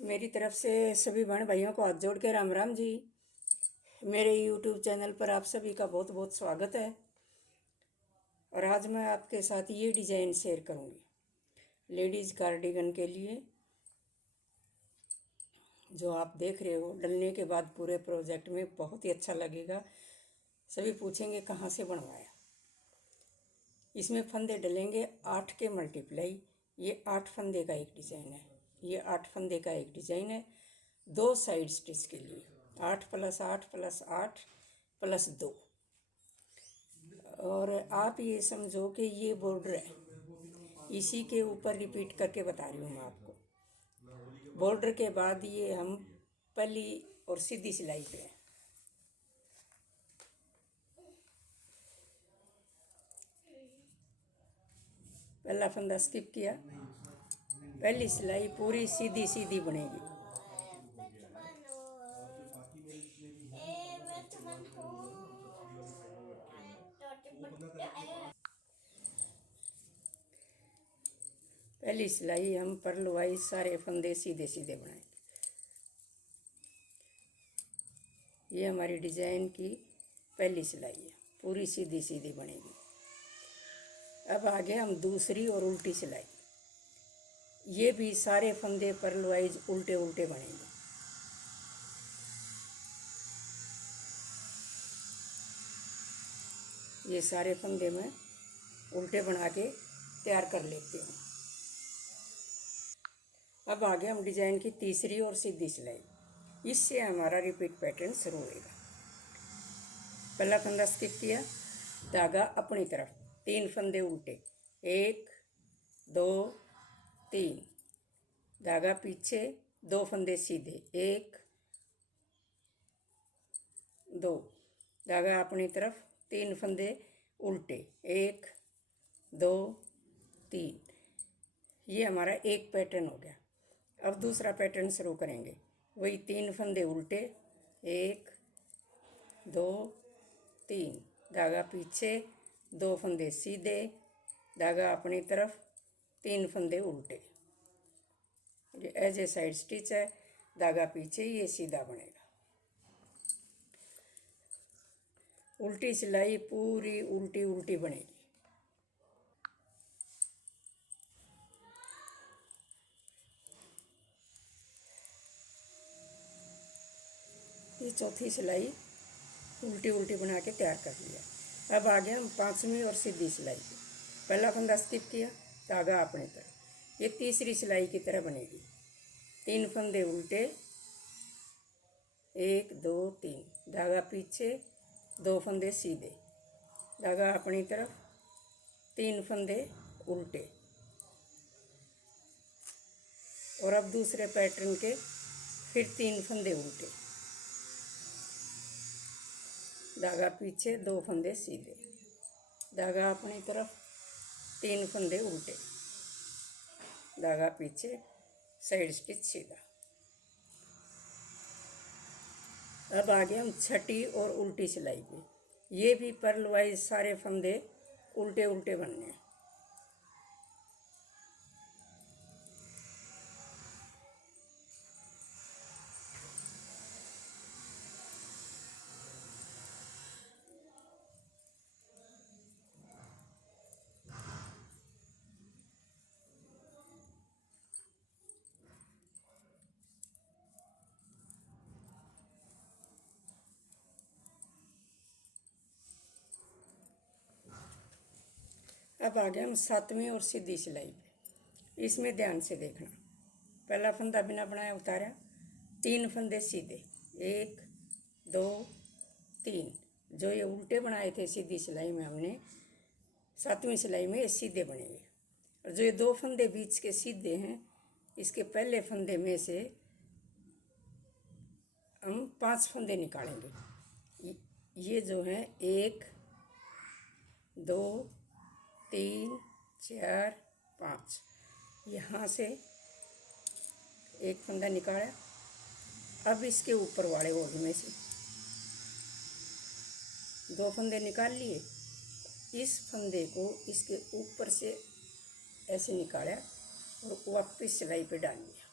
मेरी तरफ से सभी बहन भाइयों को हाथ जोड़ के राम राम जी। मेरे यूट्यूब चैनल पर आप सभी का बहुत बहुत स्वागत है। और आज मैं आपके साथ ये डिज़ाइन शेयर करूँगी लेडीज़ कार्डिगन के लिए, जो आप देख रहे हो। डलने के बाद पूरे प्रोजेक्ट में बहुत ही अच्छा लगेगा। सभी पूछेंगे कहाँ से बनवाया। इसमें फंदे डलेंगे 8 के मल्टीप्लाई। ये 8 फंदे का एक डिज़ाइन है। ये 8 फंदे का एक डिज़ाइन है 2 साइड स्टिच के लिए। 8 + 8 + 8 + 2। और आप ये समझो कि ये बॉर्डर है, इसी के ऊपर रिपीट करके बता रही हूँ मैं आपको। बॉर्डर के बाद ये हम पहली और सीधी सिलाई पे हैं। पहला फंदा स्किप किया, पहली सिलाई पूरी सीधी सीधी बनेगी। पहली सिलाई हम पर्ल वाइज सारे फंदे सीधे सीधे बनाएंगे। ये हमारी डिजाइन की पहली सिलाई है, पूरी सीधी सीधी बनेगी। अब आगे हम दूसरी और उल्टी सिलाई। ये भी सारे फंदे पर्ल वाइज उल्टे उल्टे बनेंगे। ये सारे फंदे मैं उल्टे बना के तैयार कर लेती हूँ। अब आगे हम डिजाइन की तीसरी और सीधी सिलाई। इससे हमारा रिपीट पैटर्न शुरू होएगा। पहला फंदा स्किप किया, धागा अपनी तरफ, 3 फंदे उल्टे, 1 2 3, धागा पीछे, 2 फंदे सीधे, 1 2, धागा अपनी तरफ, 3 फंदे उल्टे, 1 2 3। ये हमारा एक पैटर्न हो गया। अब दूसरा पैटर्न शुरू करेंगे। वही 3 फंदे उल्टे, 1 2 3, धागा पीछे, 2 फंदे सीधे, धागा अपनी तरफ, 3 फंदे उल्टे। ये एज ए साइड स्टिच है, धागा पीछे, ये सीधा बनेगा। उल्टी सिलाई पूरी उल्टी उल्टी बनेगी। ये चौथी सिलाई उल्टी उल्टी बना के तैयार कर लिया। अब आगे हम 5वीं और सीधी सिलाई पे। पहला फंदा स्किप किया, धागा अपनी तरफ, ये तीसरी सिलाई की तरह बनेगी। 3 फंदे उल्टे, 1 2 3, धागा पीछे, 2 फंदे सीधे, धागा अपनी तरफ, 3 फंदे उल्टे। और अब दूसरे पैटर्न के फिर 3 फंदे उल्टे, धागा पीछे, 2 फंदे सीधे, धागा अपनी तरफ, 3 फंदे उल्टे, धागा पीछे, साइड स्टिच सीधा। अब आगे हम छठी और उल्टी सिलाई पे। ये भी पर्ल वाइज सारे फंदे उल्टे उल्टे बनने हैं। अब आगे हम 7वीं और सीधी सिलाई पे। इसमें ध्यान से देखना। पहला फंदा बिना बनाए उतारा, 3 फंदे सीधे, 1 2 3। जो ये उल्टे बनाए थे सीधी सिलाई में हमने, 7वीं सिलाई में ये सीधे बनेंगे। और जो ये 2 फंदे बीच के सीधे हैं, इसके पहले फंदे में से हम 5 फंदे निकालेंगे। ये जो है 1 2 3 4 5, यहाँ से एक फंदा निकाला। अब इसके ऊपर वाले होल में से 2 फंदे निकाल लिए। इस फंदे को इसके ऊपर से ऐसे निकाला और वापस सिलाई पे डाल दिया।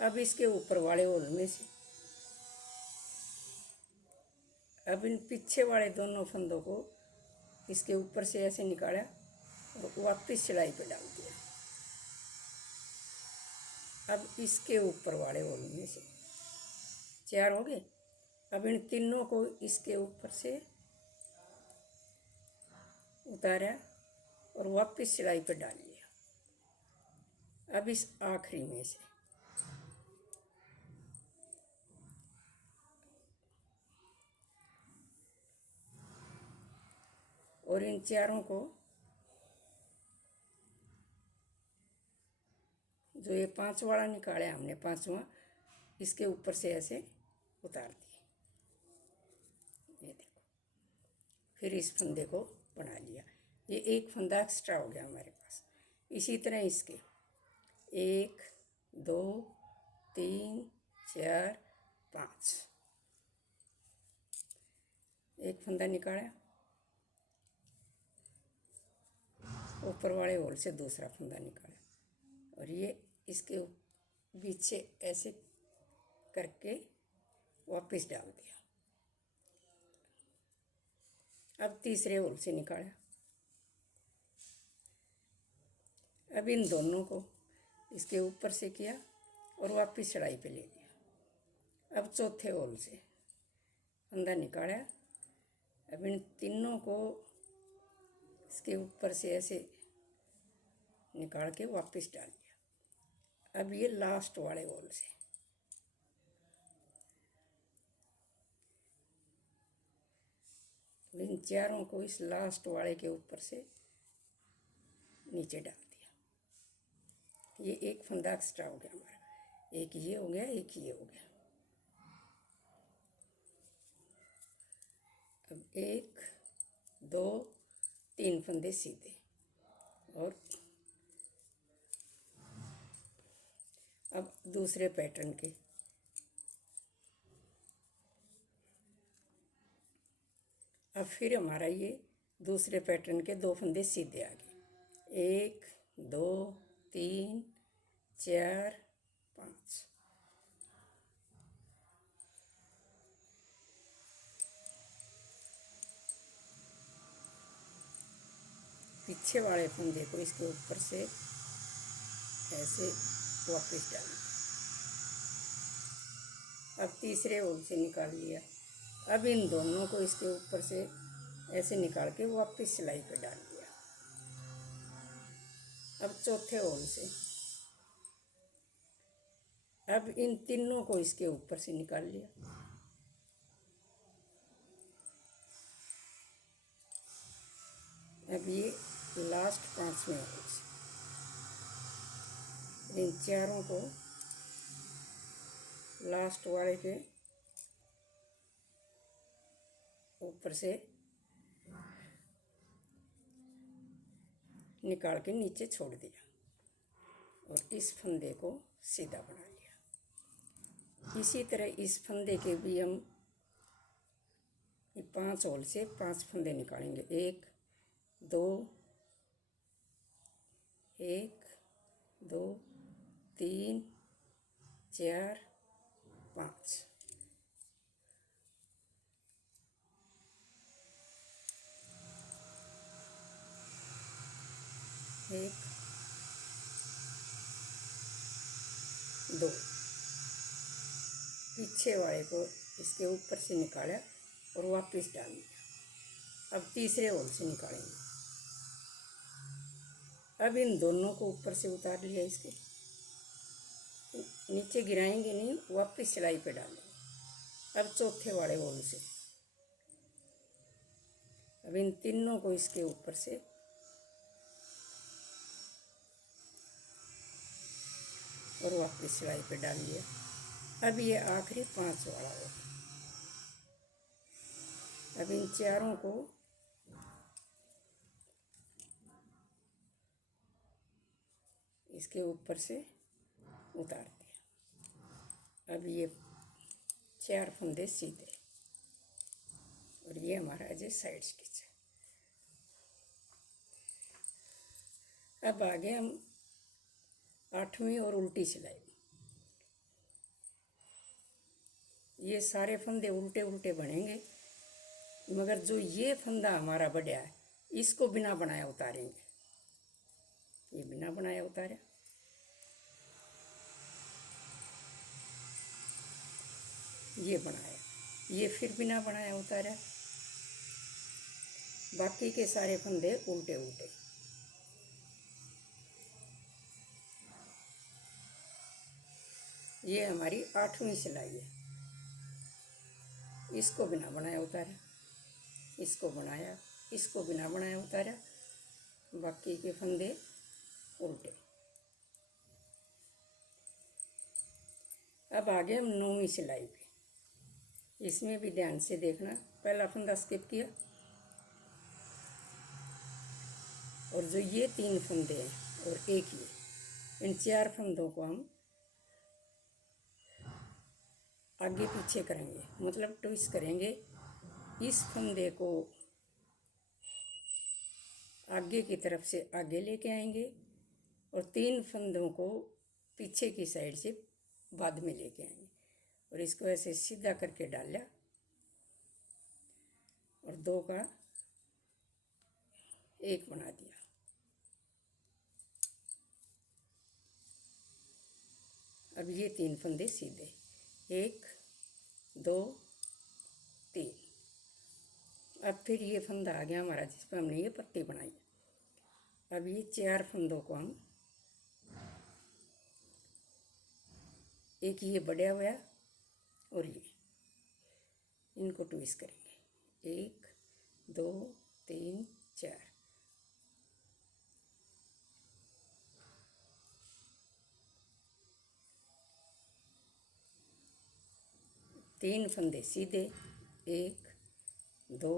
अब इसके ऊपर वाले होल में से अब इन पीछे वाले दोनों फंदों को इसके ऊपर से ऐसे निकाला और वापस सिलाई पे डाल दिया। अब इसके ऊपर वाले होल में से 4 हो गए। अब इन तीनों को इसके ऊपर से उतारा और वापस सिलाई पे डाल लिया। अब इस आखिरी में से और इन चारों को जो ये 5 वाला निकाला हमने 5वां इसके ऊपर से ऐसे उतार दिए। ये देखो, फिर इस फंदे को बना लिया। ये एक फंदा एक्स्ट्रा हो गया हमारे पास। इसी तरह इसके 1 2 3 4 5 एक फंदा निकाला, ऊपर वाले होल से दूसरा फंदा निकाला और ये इसके बीच से ऐसे करके वापस डाल दिया। अब तीसरे होल से निकाला। अब इन दोनों को इसके ऊपर से किया और वापस चढ़ाई पे ले लिया। अब चौथे होल से फंदा निकाला। अब इन तीनों को इसके ऊपर से ऐसे निकाल के वापस डाल दिया। अब ये लास्ट वाले होल से इन चारों को इस लास्ट वाले के ऊपर से नीचे डाल दिया। ये एक फंदा एक्स्ट्रा हो गया हमारा। एक ये हो गया, एक ये हो गया। अब 1 2 3 फंदे सीधे और अब दूसरे पैटर्न के अब फिर हमारा ये दूसरे पैटर्न के 2 फंदे सीधे आ गए। 1 2 3 4 5 पीछे वाले फंदे को इसके ऊपर से ऐसे वापस डाल दिया। अब तीसरे होल से निकाल लिया। अब इन दोनों को इसके ऊपर से ऐसे निकाल के वापस सिलाई पे डाल दिया। अब चौथे होल से अब इन तीनों को इसके ऊपर से निकाल लिया। अब ये लास्ट 5वें होल से इन चारों को लास्ट वाले के ऊपर से निकाल के नीचे छोड़ दिया और इस फंदे को सीधा बना लिया। इसी तरह इस फंदे के भी हम 5 होल से 5 फंदे निकालेंगे। 1 2 1 2 3 4 5 1 2 पीछे वाले को इसके ऊपर से निकाला और वापस डाल दिया। अब तीसरे होल से निकालेंगे। अब इन दोनों को ऊपर से उतार लिया, इसके नीचे गिराएंगे नहीं, वापस सिलाई पे डालेंगे। अब चौथे वाले होल से अब इन तीनों को इसके ऊपर से और वापस सिलाई पे डाल लिया। अब ये आखिरी 5 वाला होगा। अब इन चारों को इसके ऊपर से उतार दिया। अब ये 4 फंदे सीधे और ये हमारा जो साइड स्टिच है। अब आगे हम 8वीं और उल्टी सिलाई। ये सारे फंदे उल्टे उल्टे बनेंगे, मगर जो ये फंदा हमारा बढ़िया है इसको बिना बनाया उतारेंगे। ये बिना बनाया उतारा, ये बनाया, ये फिर बिना बनाया उतारा, बाकी के सारे फंदे उल्टे उल्टे। ये हमारी 8वीं सिलाई है। इसको बिना बनाया उतारा, इसको बनाया, इसको बिना बनाया उतारा, बाकी के फंदे उल्टे। अब आगे हम 9वीं सिलाई पे। इसमें भी ध्यान से देखना, पहला फंदा स्किप किया और जो ये 3 फंदे हैं और एक ये, इन 4 फंदों को हम आगे पीछे करेंगे, मतलब ट्विस्ट करेंगे। इस फंदे को आगे की तरफ से आगे लेके आएंगे और 3 फंदों को पीछे की साइड से बाद में लेके आएंगे और इसको ऐसे सीधा करके डाला और 2 का 1 बना दिया। अब ये 3 फंदे सीधे, 1 2 3। अब फिर ये फंदा आ गया हमारा जिस पर हमने ये पट्टी बनाई। अब ये 4 फंदों को हम, एक ये बढ़िया हुआ और ये, इनको ट्विस्ट करेंगे, 1 2 3 4। तीन फंदे सीधे, 1 2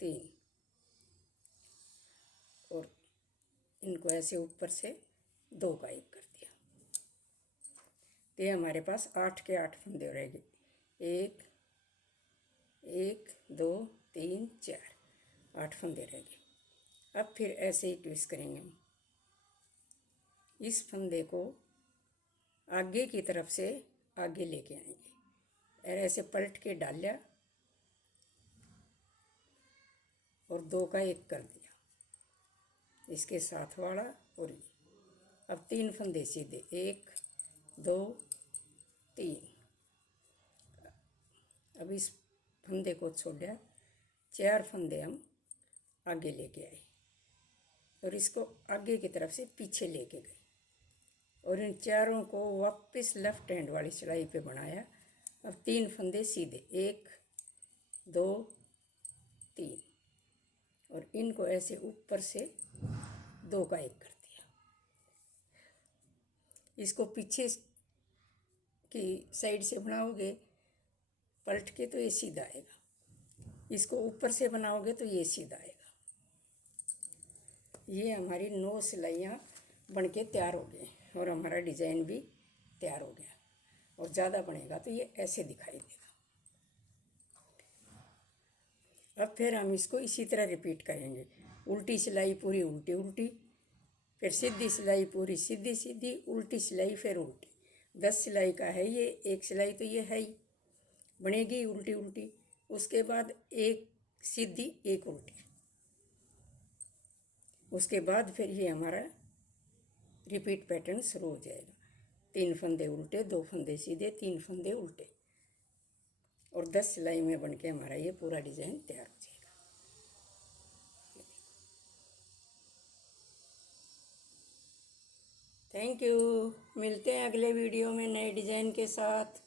3, और इनको ऐसे ऊपर से 2 का 1 कर दिया। तो ये हमारे पास 8 के 8 फंदे रहेंगे, 1 1 2 3 4, 8 फंदे रहेंगे। अब फिर ऐसे ही ट्विस्ट करेंगे हम। इस फंदे को आगे की तरफ से आगे लेके आएंगे और ऐसे पलट के डाला और 2 का 1 कर दिया, इसके साथ वाला और ये। अब 3 फंदे सीधे, 1 2 3। अब इस फंदे को छोड़ा, 4 फंदे हम आगे लेके आए और इसको आगे की तरफ से पीछे लेके गए और इन चारों को वापस लेफ्ट हैंड वाली सिलाई पे बनाया। अब 3 फंदे सीधे, 1 2 3, और इनको ऐसे ऊपर से 2 का 1 कर दिया। इसको पीछे की साइड से बनाओगे पलट के तो ये सीधा आएगा, इसको ऊपर से बनाओगे तो ये सीधा आएगा। ये हमारी 9 सिलाइयाँ बन के तैयार हो गई और हमारा डिज़ाइन भी तैयार हो गया। और ज़्यादा बनेगा तो ये ऐसे दिखाई देगा। अब फिर हम इसको इसी तरह रिपीट करेंगे, उल्टी सिलाई पूरी उल्टी उल्टी, फिर सीधी सिलाई पूरी सीधी सीधी, उल्टी सिलाई फिर उल्टी। 10 सिलाई का है ये, 1 सिलाई तो ये है ही, बनेगी उल्टी उल्टी। उसके बाद 1 सीधी 1 उल्टी, उसके बाद फिर ये हमारा रिपीट पैटर्न शुरू हो जाएगा। 3 फंदे उल्टे, 2 फंदे सीधे, 3 फंदे उल्टे, और 10 सिलाई में बन के हमारा ये पूरा डिज़ाइन तैयार हो जाएगा। Thank you. मिलते हैं अगले वीडियो में नए डिज़ाइन के साथ।